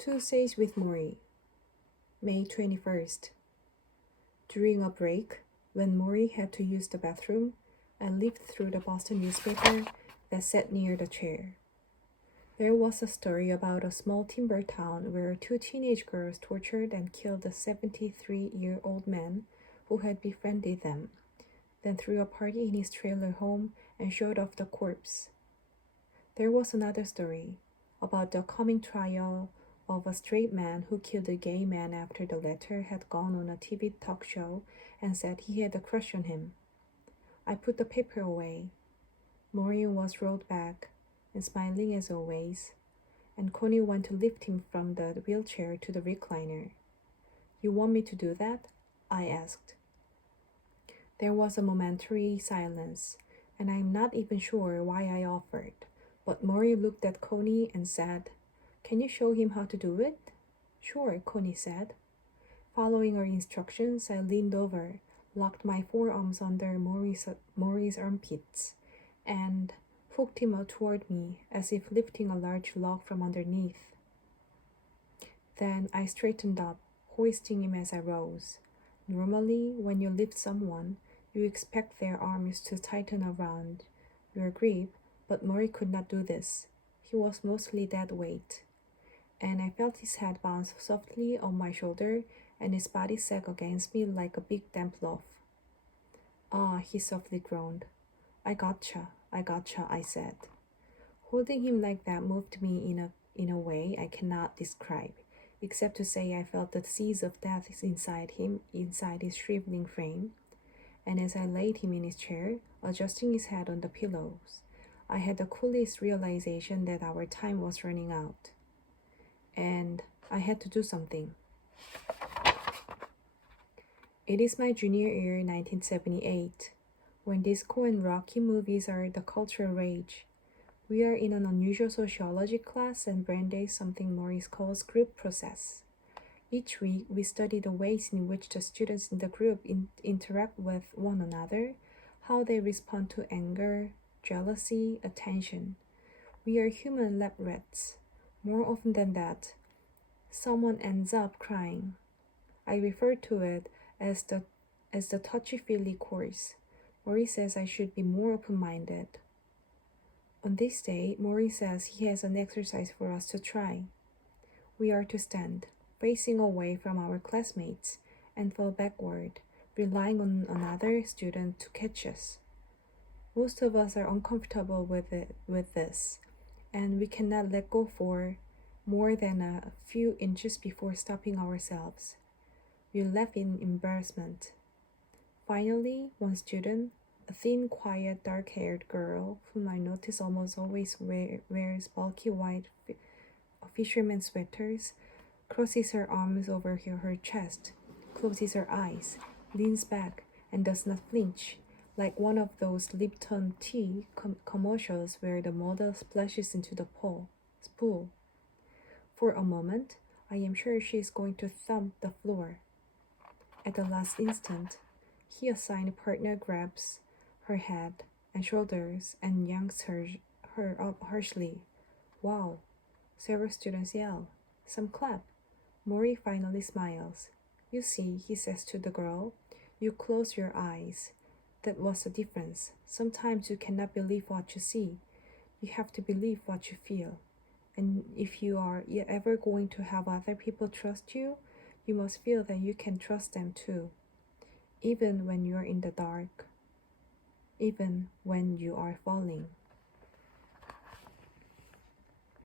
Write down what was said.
Tuesdays with Morrie, May 21st. During a break, when Morrie had to use the bathroom, I leafed through the Boston newspaper that sat near the chair. There was a story about a small timber town where two teenage girls tortured and killed a 73-year-old man who had befriended them, then threw a party in his trailer home and showed off the corpse. There was another story about the coming trial of a straight man who killed a gay man after the latter had gone on a TV talk show and said he had a crush on him. I put the paper away. Morrie was rolled back and smiling as always, and Connie went to lift him from the wheelchair to the recliner. "You want me to do that?" I asked. There was a momentary silence, and I'm not even sure why I offered, but Morrie looked at Connie and said, "Can you show him how to do it?" "Sure," Connie said. Following her instructions, I leaned over, locked my forearms under Morrie's armpits, and hooked him out toward me as if lifting a large log from underneath. Then I straightened up, hoisting him as I rose. Normally, when you lift someone, you expect their arms to tighten around your grip, but Morrie could not do this. He was mostly dead weight, and I felt his head bounce softly on my shoulder and his body sag against me like a big damp loaf. "Ah," he softly groaned. I gotcha, I said. Holding him like that moved me in a way I cannot describe, except to say I felt the seeds of death inside him, inside his shriveling frame. And as I laid him in his chair, adjusting his head on the pillows, I had the coolest realization that our time was running out. And I had to do something. It is my junior year, 1978, when disco and Rocky movies are the cultural rage. We are in an unusual sociology class, and Brandeis something Morris calls group process. Each week, we study the ways in which the students in the group interact with one another, how they respond to anger, jealousy, attention. We are human lab rats. More often than that, someone ends up crying. I refer to it as the touchy-feely course. Morrie says I should be more open-minded. On this day, Morrie says he has an exercise for us to try. We are to stand, facing away from our classmates, and fall backward, relying on another student to catch us. Most of us are uncomfortable with this, and we cannot let go for more than a few inches before stopping ourselves. We laugh in embarrassment. Finally, one student, a thin, quiet, dark-haired girl whom I notice almost always wears bulky white fisherman sweaters, crosses her arms over her chest, closes her eyes, leans back, and does not flinch, like one of those Lipton tea commercials where the model splashes into the pool. For a moment, I am sure she is going to thump the floor. At the last instant, he assigned partner grabs her head and shoulders and yanks her up harshly. "Wow!" Several students yell. Some clap. Morrie finally smiles. "You see," he says to the girl, "you close your eyes. That was the difference. Sometimes you cannot believe what you see. You have to believe what you feel. And if you are ever going to have other people trust you, you must feel that you can trust them too. Even when you're in the dark. Even when you are falling."